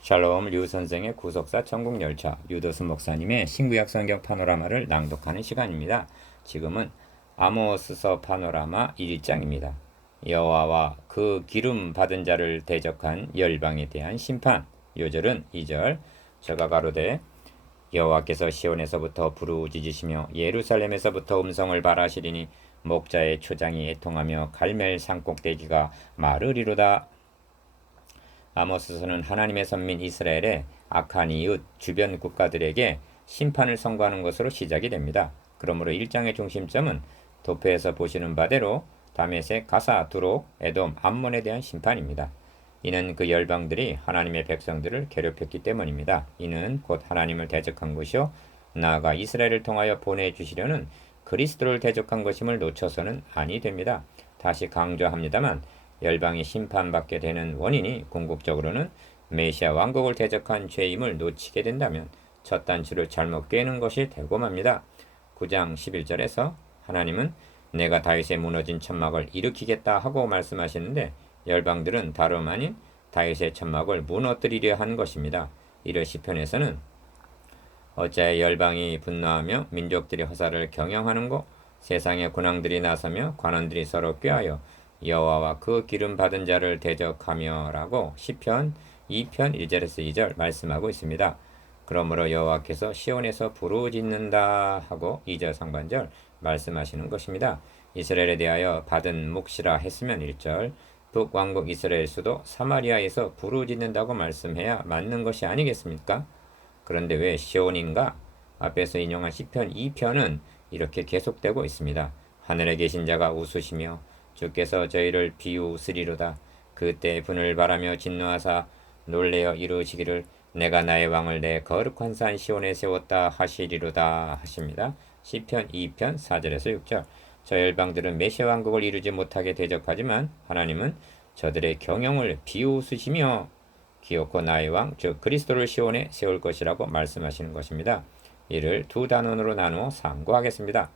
샬롬 류 선생의 구속사 천국열차 류도스 목사님의 신구약 성경 파노라마를 낭독하는 시간입니다. 지금은 아모스서 파노라마 1장입니다. 여호와와 그 기름 받은 자를 대적한 열방에 대한 심판. 요절은 2절. 저가 가로되 여호와께서 시온에서부터 부르짖으시며 예루살렘에서부터 음성을 발하시리니 목자의 초장이 애통하며 갈멜 산꼭대기가 마르리로다. 아모스서는 하나님의 선민 이스라엘의 악한 이웃 주변 국가들에게 심판을 선고하는 것으로 시작이 됩니다. 그러므로 1장의 중심점은 도표에서 보시는 바대로 다메섹, 가사, 두록, 에돔, 암몬에 대한 심판입니다. 이는 그 열방들이 하나님의 백성들을 괴롭혔기 때문입니다. 이는 곧 하나님을 대적한 것이요 나아가 이스라엘을 통하여 보내주시려는 그리스도를 대적한 것임을 놓쳐서는 아니 됩니다. 다시 강조합니다만 열방이 심판받게 되는 원인이 궁극적으로는 메시아 왕국을 대적한 죄임을 놓치게 된다면 첫 단추를 잘못 꿰는 것이 되고 맙니다. 9장 11절에서 하나님은 내가 다윗의 무너진 천막을 일으키겠다 하고 말씀하시는데 열방들은 다름 아닌 다윗의 천막을 무너뜨리려 한 것입니다. 이를 시편에서는 어찌하여 열방이 분노하며 민족들이 허사를 경영하는고 세상의 군왕들이 나서며 관원들이 서로 꾀하여 여호와와 그 기름 받은 자를 대적하며 라고 시편 2편 1절에서 2절 말씀하고 있습니다. 그러므로 여호와께서 시온에서 부르짖는다 하고 2절 상반절 말씀하시는 것입니다. 이스라엘에 대하여 받은 몫이라 했으면 1절 북왕국 이스라엘 수도 사마리아에서 부르짖는다고 말씀해야 맞는 것이 아니겠습니까? 그런데 왜 시온인가? 앞에서 인용한 시편 2편은 이렇게 계속되고 있습니다. 하늘에 계신 자가 웃으시며 주께서 저희를 비웃으리로다. 그때 분을 바라며 진노하사 놀래어 이루시기를 내가 나의 왕을 내 거룩한 산 시온에 세웠다 하시리로다 하십니다. 시편 2편 4절에서 6절. 저 열방들은 메시아 왕국을 이루지 못하게 대적하지만 하나님은 저들의 경영을 비웃으시며 기어코 나의 왕 즉 그리스도를 시온에 세울 것이라고 말씀하시는 것입니다. 이를 두 단원으로 나누어 상고하겠습니다.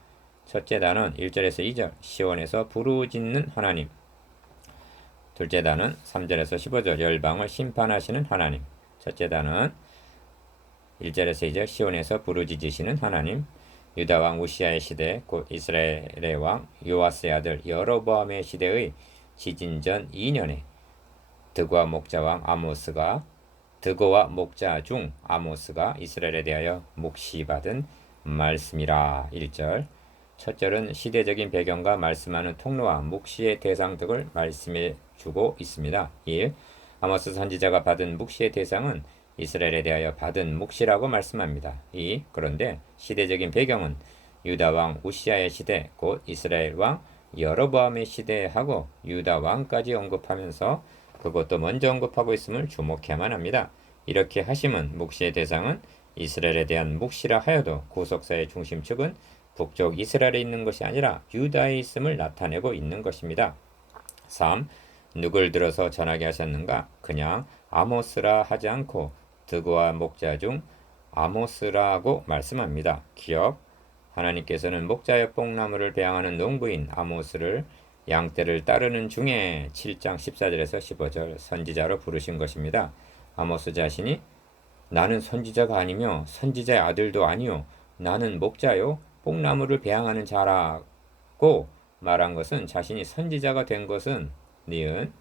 첫째 단원 1절에서 2절 시온에서 부르짖는 하나님. 둘째 단원 3절에서 15절 열방을 심판하시는 하나님. 첫째 단원 1절에서 2절 시온에서 부르짖으시는 하나님. 유다 왕 우시아의 시대 곧 이스라엘의 왕 요아스의 아들 여로보암의 시대의 지진전 2년에 드고와 목자 왕 아모스가 드고와 목자 중 아모스가 이스라엘에 대하여 묵시 받은 말씀이라. 1절. 첫 절은 시대적인 배경과 말씀하는 통로와 묵시의 대상 등을 말씀해 주고 있습니다. 1. 아모스 선지자가 받은 묵시의 대상은 이스라엘에 대하여 받은 묵시라고 말씀합니다. 2. 그런데 시대적인 배경은 유다 왕 우시아의 시대 곧 이스라엘 왕 여로보암의 시대하고 유다 왕까지 언급하면서 그것도 먼저 언급하고 있음을 주목해야만 합니다. 이렇게 하심은 묵시의 대상은 이스라엘에 대한 묵시라 하여도 구속사의 중심축은 북쪽 이스라엘에 있는 것이 아니라 유다에 있음을 나타내고 있는 것입니다. 3. 누굴 들어서 전하게 하셨는가? 그냥 아모스라 하지 않고 드고와 목자 중 아모스라고 말씀합니다. 기억. 하나님께서는 목자의 뽕나무를 배양하는 농부인 아모스를 양떼를 따르는 중에 7장 14절에서 15절 선지자로 부르신 것입니다. 아모스 자신이 나는 선지자가 아니며 선지자의 아들도 아니요 나는 목자요 뽕나무를 배양하는 자라고 말한 것은 자신이 선지자가 된 것은 니은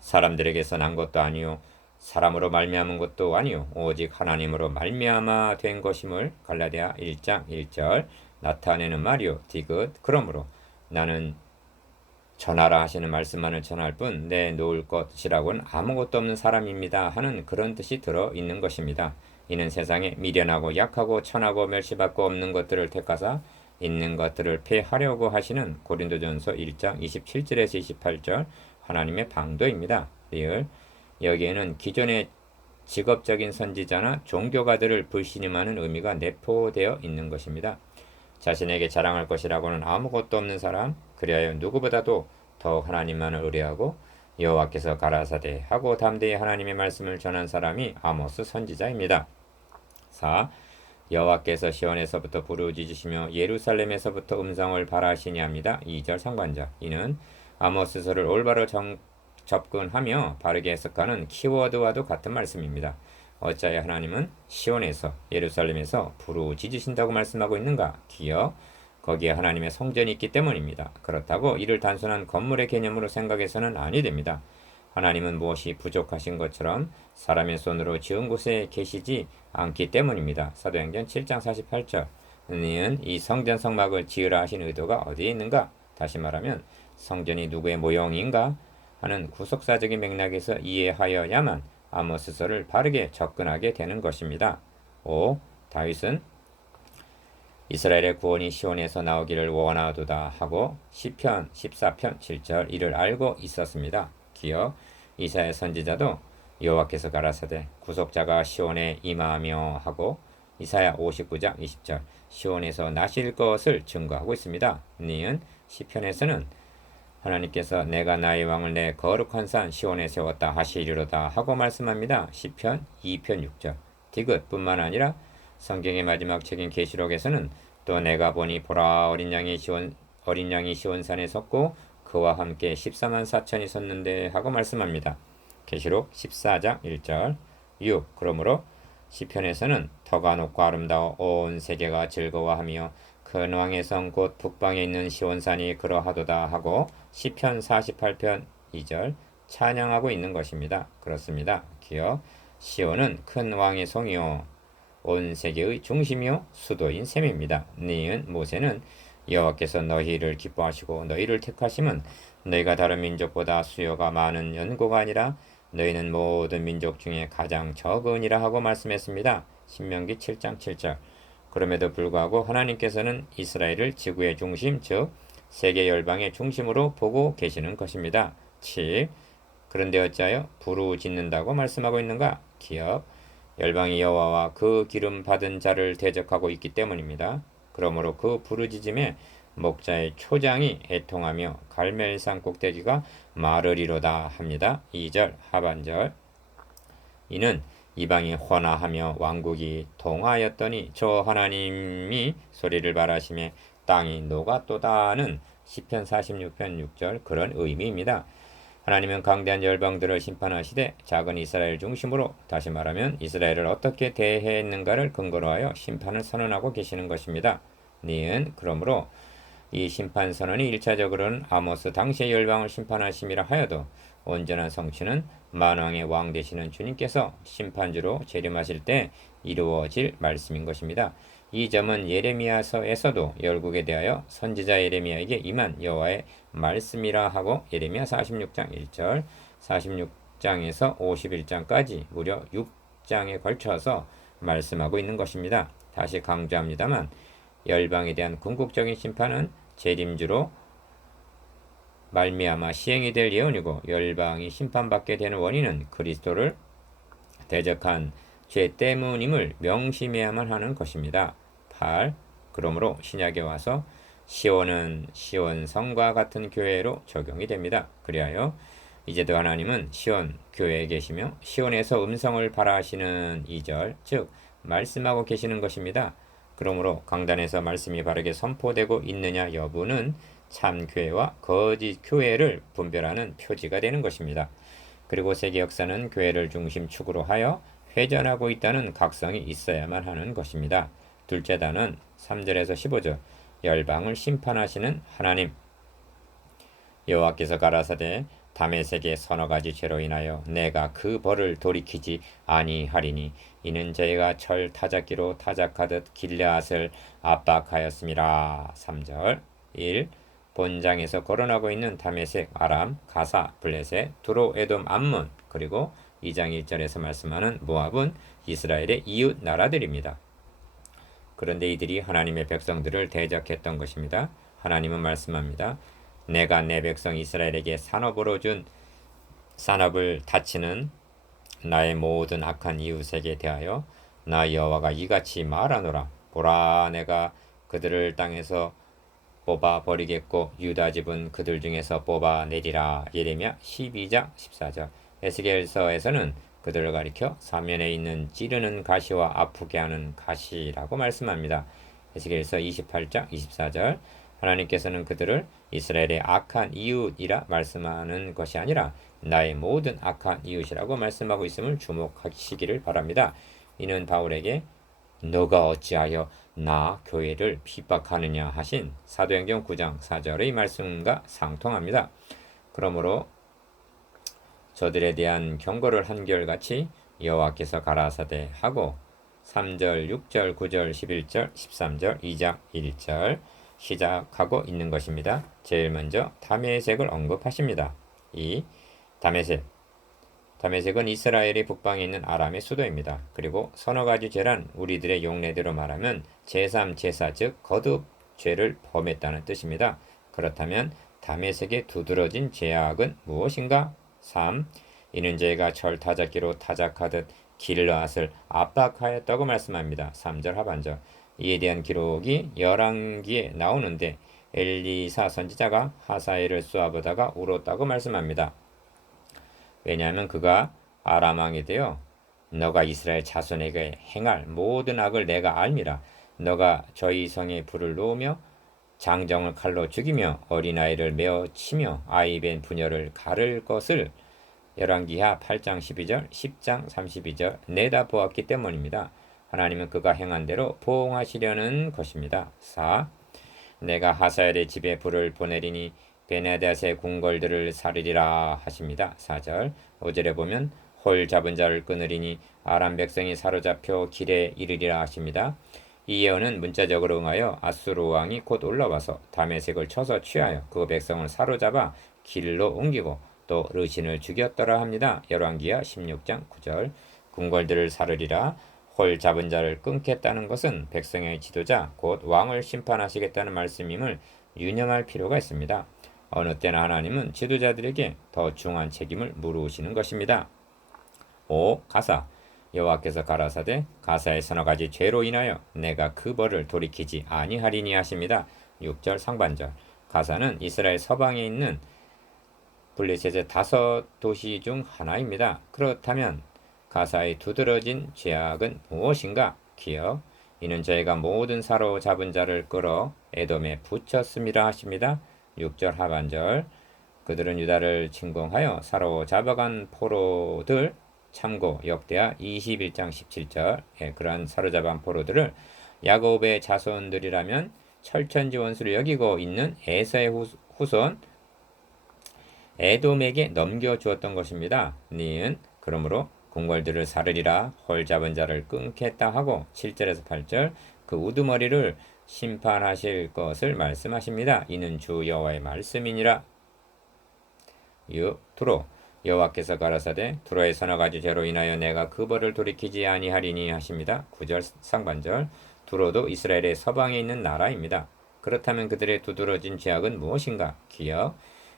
사람들에게서 난 것도 아니요 사람으로 말미암은 것도 아니요 오직 하나님으로 말미암아 된 것임을 갈라디아 1장 1절 나타내는 말이요 디귿. 그러므로 나는 전하라 하시는 말씀만을 전할 뿐 내 놓을 것이라고는 아무것도 없는 사람입니다 하는 그런 뜻이 들어있는 것입니다. 이는 세상에 미련하고 약하고 천하고 멸시받고 없는 것들을 택하사 있는 것들을 폐하려고 하시는 고린도전서 1장 27절에서 28절 하나님의 방도입니다. 리을. 여기에는 기존의 직업적인 선지자나 종교가들을 불신임하는 의미가 내포되어 있는 것입니다. 자신에게 자랑할 것이라고는 아무것도 없는 사람, 그리하여 누구보다도 더 하나님만을 의뢰하고 여호와께서 가라사대 하고 담대히 하나님의 말씀을 전한 사람이 아모스 선지자입니다. 4. 여호와께서 시온에서부터 부르짖으시며 예루살렘에서부터 음성을 발하시니 합니다. 2절 상관절. 이는 아모스서를 올바로 접근하며 바르게 해석하는 키워드와도 같은 말씀입니다. 어찌하여 하나님은 시온에서 예루살렘에서 부르짖으신다고 말씀하고 있는가? 기억. 거기에 하나님의 성전이 있기 때문입니다. 그렇다고 이를 단순한 건물의 개념으로 생각해서는 아니 됩니다. 하나님은 무엇이 부족하신 것처럼 사람의 손으로 지은 곳에 계시지 않기 때문입니다. 사도행전 7장 48절. 는 이 성전 성막을 지으라 하신 의도가 어디에 있는가? 다시 말하면 성전이 누구의 모형인가? 하는 구속사적인 맥락에서 이해하여야만 아모스서를 바르게 접근하게 되는 것입니다. 5. 다윗은 이스라엘의 구원이 시온에서 나오기를 원하도다 하고 시편 14편 7절 이를 알고 있었습니다. 기억. 이사야 선지자도 여호와께서 가라사대 구속자가 시온에 임하며 하고 이사야 59장 20절 시온에서 나실 것을 증거하고 있습니다. 니은 시편에서는 하나님께서 내가 나의 왕을 내 거룩한 산 시온에 세웠다 하시리로다 하고 말씀합니다. 시편 2편 6절. 디귿뿐만 아니라 성경의 마지막 책인 계시록에서는 또 내가 보니 보라 어린 양이 시온산에 섰고 그와 함께 14만 4천이 섰는데 하고 말씀합니다. 계시록 14장 1절. 6. 그러므로 시편에서는 터가 높고 아름다워 온 세계가 즐거워하며 큰 왕의 성 곧 북방에 있는 시온산이 그러하도다 하고 시편 48편 2절 찬양하고 있는 것입니다. 그렇습니다. 기억. 시온은 큰 왕의 성이요 온 세계의 중심이요 수도인 셈입니다. 니은 모세는 여호와께서 너희를 기뻐하시고 너희를 택하심은 너희가 다른 민족보다 수요가 많은 연고가 아니라 너희는 모든 민족 중에 가장 적으니라 하고 말씀했습니다. 신명기 7장 7절. 그럼에도 불구하고 하나님께서는 이스라엘을 지구의 중심, 즉 세계 열방의 중심으로 보고 계시는 것입니다. 7. 그런데 어찌하여 부르짖는다고 말씀하고 있는가? 기억. 열방이 여호와와 그 기름 받은 자를 대적하고 있기 때문입니다. 그러므로 그 부르짖음에 목자의 초장이 애통하며 갈멜산 꼭대기가 마르리로다 합니다. 2절 하반절. 이는 이방이 혼화하며 왕국이 동하였더니 저 하나님이 소리를 발하심에 땅이 녹았도다는 시편 46편 6절 그런 의미입니다. 하나님은 강대한 열방들을 심판하시되 작은 이스라엘 중심으로 다시 말하면 이스라엘을 어떻게 대했는가를 근거로 하여 심판을 선언하고 계시는 것입니다. 니은 그러므로 이 심판 선언이 1차적으로는 아모스 당시의 열방을 심판하심이라 하여도 온전한 성취는 만왕의 왕 되시는 주님께서 심판주로 재림하실 때 이루어질 말씀인 것입니다. 이 점은 예레미야서에서도 열국에 대하여 선지자 예레미야에게 임한 여호와의 말씀이라 하고 예레미야 46장 1절, 46장에서 51장까지 무려 6장에 걸쳐서 말씀하고 있는 것입니다. 다시 강조합니다만 열방에 대한 궁극적인 심판은 재림주로 말미암아 시행이 될 예언이고 열방이 심판받게 되는 원인은 그리스도를 대적한 죄 때문임을 명심해야만 하는 것입니다. 8. 그러므로 신약에 와서 시온은 시온성과 같은 교회로 적용이 됩니다. 그리하여 이제도 하나님은 시온 교회에 계시며 시온에서 음성을 발하시는 2절 즉 말씀하고 계시는 것입니다. 그러므로 강단에서 말씀이 바르게 선포되고 있느냐 여부는 참 교회와 거짓 교회를 분별하는 표지가 되는 것입니다. 그리고 세계 역사는 교회를 중심축으로 하여 회전하고 있다는 각성이 있어야만 하는 것입니다. 둘째 단은 3절에서 15절 열방을 심판하시는 하나님. 여호와께서 가라사대 다메섹의 서너 가지 죄로 인하여 내가 그 벌을 돌이키지 아니하리니 이는 저희가 철 타작기로 타작하듯 길르앗을 압박하였음이라. 3절 1. 본장에서 거론하고 있는 다메섹, 아람, 가사, 블레셋, 두로, 에돔, 암몬 그리고 2장 1절에서 말씀하는 모압은 이스라엘의 이웃 나라들입니다. 그런데 이들이 하나님의 백성들을 대적했던 것입니다. 하나님은 말씀합니다. 내가 내 백성 이스라엘에게 산업으로 준 산업을 다치는 나의 모든 악한 이웃에게 대하여 나 여호와가 이같이 말하노라. 보라 내가 그들을 땅에서 뽑아 버리겠고 유다 집은 그들 중에서 뽑아 내리라. 예레미야 12장 14절. 에스겔서에서는 그들을 가리켜 사면에 있는 찌르는 가시와 아프게 하는 가시라고 말씀합니다. 에스겔서 28장 24절. 하나님께서는 그들을 이스라엘의 악한 이웃이라 말씀하는 것이 아니라 나의 모든 악한 이웃이라고 말씀하고 있음을 주목하시기를 바랍니다. 이는 바울에게 너가 어찌하여 나 교회를 핍박하느냐 하신 사도행전 9장 4절의 말씀과 상통합니다. 그러므로 저들에 대한 경고를 한결같이 여호와께서 가라사대 하고 3절, 6절, 9절, 11절, 13절, 2장 1절 시작하고 있는 것입니다. 제일 먼저 다메섹을 언급하십니다. 이 다메섹은 이스라엘의 북방에 있는 아람의 수도입니다. 그리고 서너 가지 죄란 우리들의 용례대로 말하면 제3, 제사 즉 거듭 죄를 범했다는 뜻입니다. 그렇다면 다메섹에 두드러진 죄악은 무엇인가? 3. 이는 저희가 철 타작기로 타작하듯 길르앗을 압박하였다고 말씀합니다. 3절 하반절. 이에 대한 기록이 열왕기에 나오는데 엘리사 선지자가 하사엘을 쏘아보다가 울었다고 말씀합니다. 왜냐하면 그가 아람 왕이 되어 너가 이스라엘 자손에게 행할 모든 악을 내가 알미라. 너가 저희 성에 불을 놓으며 장정을 칼로 죽이며 어린아이를 메어 치며 아이벤 부녀를 가를 것을 열왕기하 8장 12절, 10장 32절 내다보았기 때문입니다. 하나님은 그가 행한 대로 보응하시려는 것입니다. 4. 내가 하사엘의 집에 불을 보내리니 베네닷의 궁궐들을 사르리라 하십니다. 4절 5절에 보면 홀 잡은 자를 끊으리니 아람 백성이 사로잡혀 길에 이르리라 하십니다. 이 예언은 문자적으로 응하여 아수르 왕이 곧 올라와서 다메섹을 쳐서 취하여 그 백성을 사로잡아 길로 옮기고 또 르신을 죽였더라 합니다. 열왕기하 16장 9절 궁궐들을 사르리라. 홀 잡은 자를 끊겠다는 것은 백성의 지도자 곧 왕을 심판하시겠다는 말씀임을 유념할 필요가 있습니다. 어느 때나 하나님은 지도자들에게 더 중한 책임을 물으시는 것입니다. 5. 가사 여호와께서 가라사대 가사의 서너 가지 죄로 인하여 내가 그 벌을 돌이키지 아니하리니 하십니다. 6절 상반절 가사는 이스라엘 서방에 있는 블레셋의 5도시 중 하나입니다. 그렇다면 가사의 두드러진 죄악은 무엇인가? 기억 이는 저희가 모든 사로잡은 자를 끌어 에돔에 붙였습니다 하십니다. 6절 하반절 그들은 유다를 침공하여 사로잡아간 포로들 참고 역대하 21장 17절 그러한 사로잡은 포로들을 야곱의 자손들이라면 철천지 원수를 여기고 있는 에서의 후손 에돔에게 넘겨주었던 것입니다. 니은 그러므로 궁궐들을 사르리라 홀 잡은 자를 끊겠다 하고 7절에서 8절 그 우두머리를 심판하실 것을 말씀하십니다. 이는 주 여호와의 말씀이니라. 6. 두로 여호와께서 가라사대 두로의 서너 가지 죄로 인하여 내가 그 벌을 돌이키지 아니하리니 하십니다. 9절 상반절 두로도 이스라엘의 서방에 있는 나라입니다. 그렇다면 그들의 두드러진 죄악은 무엇인가? 기억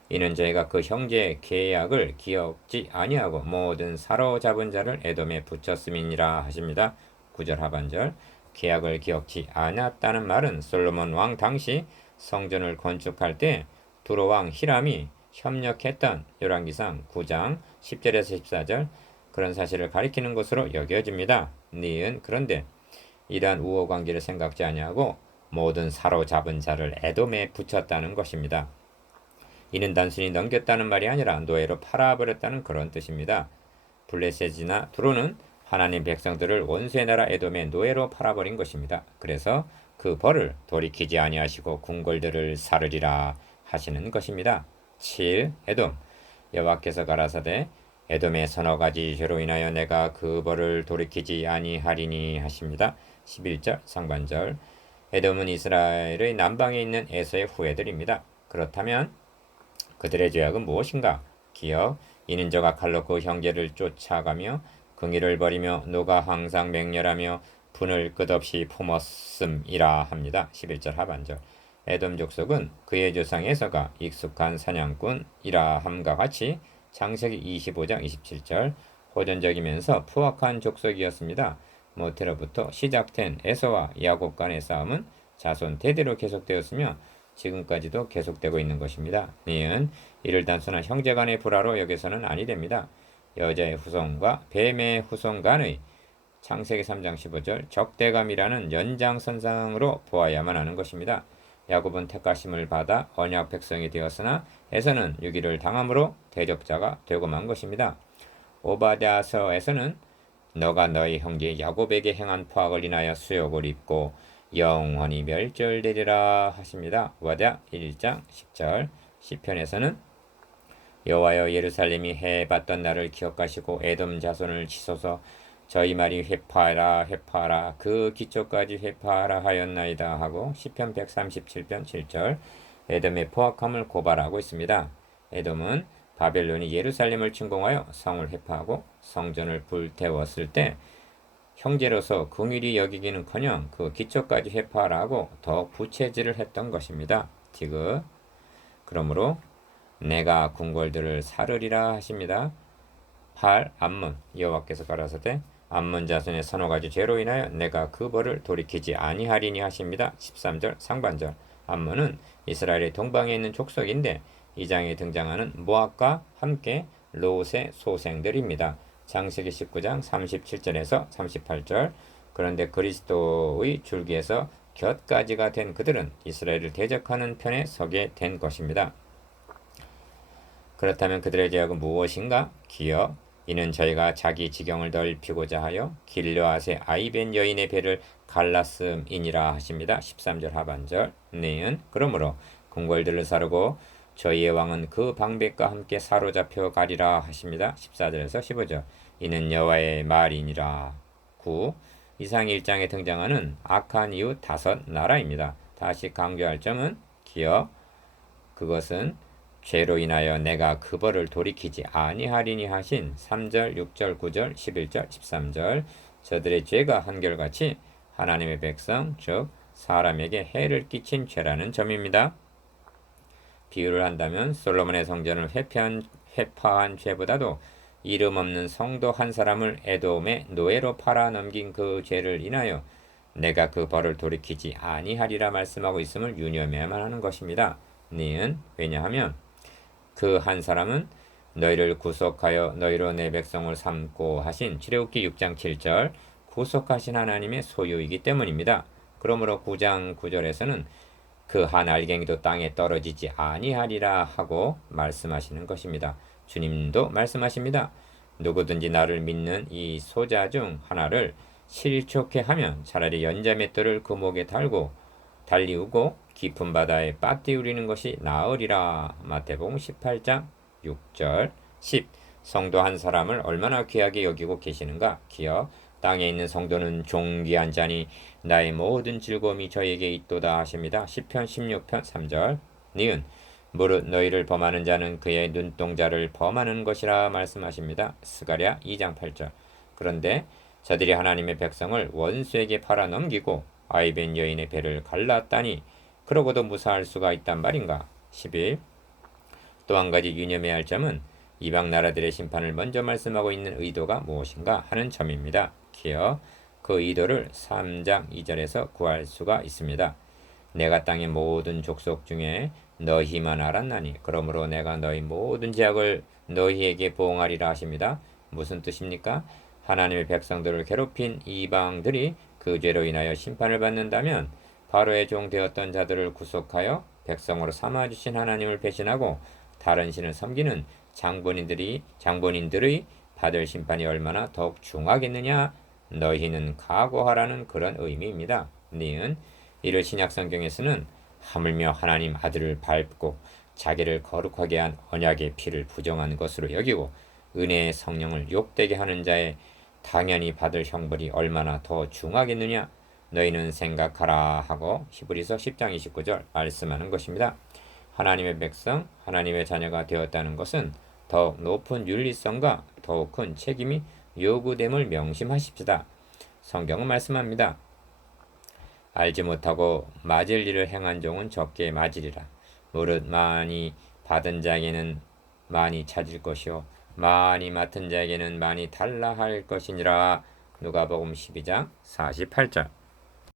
이는 저희가 그 형제의 계약을 기억지 아니하고 모든 사로잡은 자를 에돔에 붙였음이니라 하십니다. 9절 하반절 계약을 기억지 않았다는 말은 솔로몬 왕 당시 성전을 건축할 때 두로 왕 히람이 협력했던 열왕기상 9장 10절에서 14절 그런 사실을 가리키는 것으로 여겨집니다. 니은 그런데 이러한 우호 관계를 생각지 아니하고 모든 사로잡은 자를 에돔에 붙였다는 것입니다. 이는 단순히 넘겼다는 말이 아니라 노예로 팔아버렸다는 그런 뜻입니다. 블레셋이나 두로는 하나님 백성들을 원수의 나라 에돔의 노예로 팔아버린 것입니다. 그래서 그 벌을 돌이키지 아니하시고 궁궐들을 사르리라 하시는 것입니다. 7. 에돔 여호와께서 가라사대 에돔의 서너 가지 죄로 인하여 내가 그 벌을 돌이키지 아니하리니 하십니다. 11절 상반절 에돔은 이스라엘의 남방에 있는 에서의 후예들입니다. 그렇다면 그들의 죄악은 무엇인가? 기억 이는 저가 칼로 그 형제를 쫓아가며 긍휼을 버리며 노가 항상 맹렬하며 분을 끝없이 품었음이라 합니다. 11절 하반절 에돔 족속은 그의 조상 에서가 익숙한 사냥꾼이라 함과 같이 창세기 25장 27절 호전적이면서 포악한 족속이었습니다. 모태로부터 시작된 에서와 야곱 간의 싸움은 자손 대대로 계속되었으며 지금까지도 계속되고 있는 것입니다. 니은 이를 단순한 형제 간의 불화로 여겨서는 아니 됩니다. 여자의 후손과 뱀의 후손 간의 창세기 3장 15절 적대감이라는 연장선상으로 보아야만 하는 것입니다. 야곱은 택하심을 받아 언약 백성이 되었으나 에서는 유기를 당함으로 대적자가 되고 만 것입니다. 오바댜서에서는 너가 너희 형제 야곱에게 행한 포악을 인하여 수욕을 입고 영원히 멸절되리라 하십니다. 오바댜 1장 10절. 시편에서는 여호와여 예루살렘이 해봤던 날을 기억하시고 에돔 자손을 치소서. 저희 말이 회파하라 회파하라 그 기초까지 회파하라 하였나이다 하고 시편 137편 7절. 에돔의 포악함을 고발하고 있습니다. 에돔은 바벨론이 예루살렘을 침공하여 성을 회파하고 성전을 불태웠을 때 형제로서 긍휼히 여기기는커녕 그 기초까지 회파하라 하고 더욱 부채질을 했던 것입니다. 디귿. 그러므로 내가 궁궐들을 사르리라 하십니다. 8. 암몬 여호와께서 가라사대 암몬 자손의 서너 가지 죄로 인하여 내가 그 벌을 돌이키지 아니하리니 하십니다. 13절 상반절. 암몬은 이스라엘의 동방에 있는 족속인데 이 장에 등장하는 모압과 함께 롯의 소생들입니다. 창세기 19장 37절에서 38절. 그런데 그리스도의 줄기에서 곁가지가 된 그들은 이스라엘을 대적하는 편에 서게 된 것입니다. 그렇다면 그들의 죄악은 무엇인가? 기여 이는 저희가 자기 지경을 넓히고자 하여 길르앗의 아이벤 여인의 배를 갈랐음이니라 하십니다. 13절 하반절. 네은 그러므로 궁궐들을 사르고 저희의 왕은 그 방백과 함께 사로잡혀 가리라 하십니다. 14절에서 15절. 이는 여호와의 말이니라. 9. 이상 1장에 등장하는 악한 이웃 5나라입니다. 다시 강조할 점은 기여 그것은 죄로 인하여 내가 그 벌을 돌이키지 아니하리니 하신 3절, 6절, 9절, 11절, 13절. 저들의 죄가 한결같이 하나님의 백성, 즉 사람에게 해를 끼친 죄라는 점입니다. 비유를 한다면 솔로몬의 성전을 회파한 죄보다도 이름 없는 성도 한 사람을 에돔의 노예로 팔아 넘긴 그 죄를 인하여 내가 그 벌을 돌이키지 아니하리라 말씀하고 있음을 유념해야만 하는 것입니다. 니은 왜냐하면 그 한 사람은 너희를 구속하여 너희로 내 백성을 삼고 하신 출애굽기 6장 7절 구속하신 하나님의 소유이기 때문입니다. 그러므로 9장 9절에서는 그 한 알갱이도 땅에 떨어지지 아니하리라 하고 말씀하시는 것입니다. 주님도 말씀하십니다. 누구든지 나를 믿는 이 소자 중 하나를 실족해 하면 차라리 연자맷돌을 그 목에 달리우고 깊은 바다에 빠뜨리는 것이 나으리라. 마태복음 18장 6절 10. 성도 한 사람을 얼마나 귀하게 여기고 계시는가? 기여 땅에 있는 성도는 존귀한 자니 나의 모든 즐거움이 저에게 있도다 하십니다. 시편 16편 3절. 니은 무릇 너희를 범하는 자는 그의 눈동자를 범하는 것이라 말씀하십니다. 스가랴 2장 8절. 그런데 저들이 하나님의 백성을 원수에게 팔아 넘기고 아이벤 여인의 배를 갈랐다니 그러고도 무사할 수가 있단 말인가? 11. 또 한 가지 유념해야 할 점은 이방 나라들의 심판을 먼저 말씀하고 있는 의도가 무엇인가 하는 점입니다. 기어 그 의도를 3장 2절에서 구할 수가 있습니다. 내가 땅의 모든 족속 중에 너희만 알았나니 그러므로 내가 너희 모든 죄악을 너희에게 보응하리라 하십니다. 무슨 뜻입니까? 하나님의 백성들을 괴롭힌 이방들이 그 죄로 인하여 심판을 받는다면 바로의 종 되었던 자들을 구속하여 백성으로 삼아주신 하나님을 배신하고 다른 신을 섬기는 장본인들의 받을 심판이 얼마나 더욱 중하겠느냐? 너희는 각오하라는 그런 의미입니다. 니은 이를 신약성경에서는 하물며 하나님 아들을 밟고 자기를 거룩하게 한 언약의 피를 부정한 것으로 여기고 은혜의 성령을 욕되게 하는 자의 당연히 받을 형벌이 얼마나 더 중하겠느냐? 너희는 생각하라 하고 히브리서 10장 29절 말씀하는 것입니다. 하나님의 백성, 하나님의 자녀가 되었다는 것은 더욱 높은 윤리성과 더욱 큰 책임이 요구됨을 명심하십시다. 성경은 말씀합니다. 알지 못하고 맞을 일을 행한 종은 적게 맞으리라. 무릇 많이 받은 자에게는 많이 찾을 것이요 많이 맡은 자에게는 많이 달라 할 것이니라. 누가복음 12장 48절.